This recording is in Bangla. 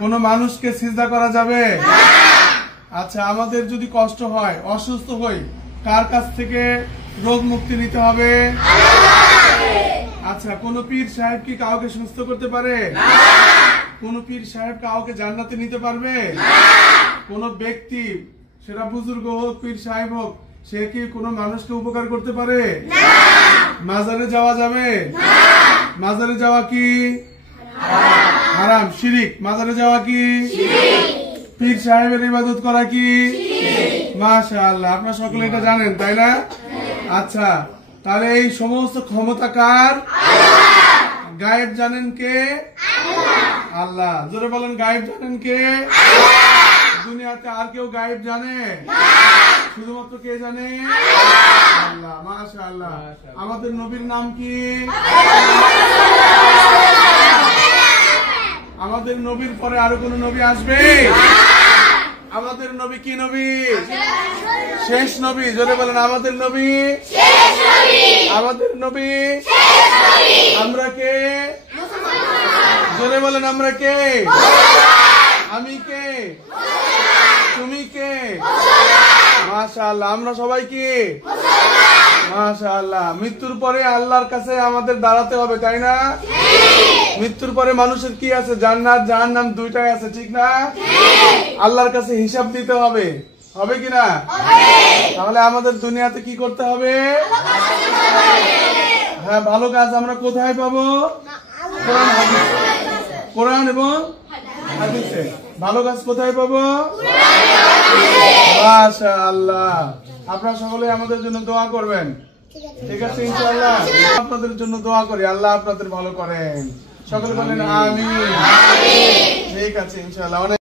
কোন মানুষকে সিজদা করা যাবে? আচ্ছা, আমাদের যদি কষ্ট হয়, অসুস্থ হই, কার কাছ থেকে রোগ মুক্তি নিতে হবে? আচ্ছা, কোন পীর সাহেব কি কাউকে সুস্থ করতে পারে? কোন পীর সাহেব কাউকে জান্নাতে নিতে পারবে? কোন ব্যক্তি, সেটা বুজুর্গ হোক, পীর সাহেব হোক, সে কি কোন মানুষকে উপকার করতে পারে? মাজারে যাওয়া যাবে? মাজারে যাওয়া কি হারাম, শিরিক। মাজারে যাওয়া কি? পীর সাহেবের ইবাদত করা কি? মাশাআল্লাহ, আপনারা সকলে এটা জানেন, তাই না? আচ্ছা, তাহলে এই সমস্ত ক্ষমতা কার? গায়েব জানেন কে? আল্লাহ। জোরে বলেন, গায়েব জানেন কে? দুনিয়াতে আর কেউ গায়েব জানে? শুধুমাত্র কে জানে? আল্লাহ। মাশাআল্লাহ। আমাদের নবীর নাম কি? আমাদের নবীর পরে আরো কোন নবী আসবে? আমাদের নবী কি নবী? শেষ নবী। জোরে বলেন, আমাদের নবী। আমাদের নবী। আমরা কে? জোরে বলেন, আমরা কে? আমি কে? তুমি কে? মাশাআল্লাহ। আমরা সবাই কি? মাশাআল্লাহ। মৃত্যুর পরে আল্লাহর কাছে আমাদের দাঁড়াতে হবে, তাই না? মৃত্যুর পরে মানুষের কি আছে? জান্নাত জাহান্নাম দুইটাই আছে, ঠিক না? আল্লাহর কাছে হিসাব দিতে হবে, হবে কিনা? তাহলে আমাদের দুনিয়াতে কি করতে হবে? হ্যাঁ, ভালো কাজ আমরা কোথায় পাবো? কোরআন এবং হাদিসে। ভালো কাজ কোথায় পাবো? মাশাআল্লাহ। আপনারা সকলে আমাদের জন্য দোয়া করবেন, ঠিক আছে? ইনশাআল্লাহ আপনাদের জন্য দোয়া করি, আল্লাহ আপনাদের ভালো করেন। সকলে বলেন আমিন। ঠিক আছে, ইনশাআল্লাহ।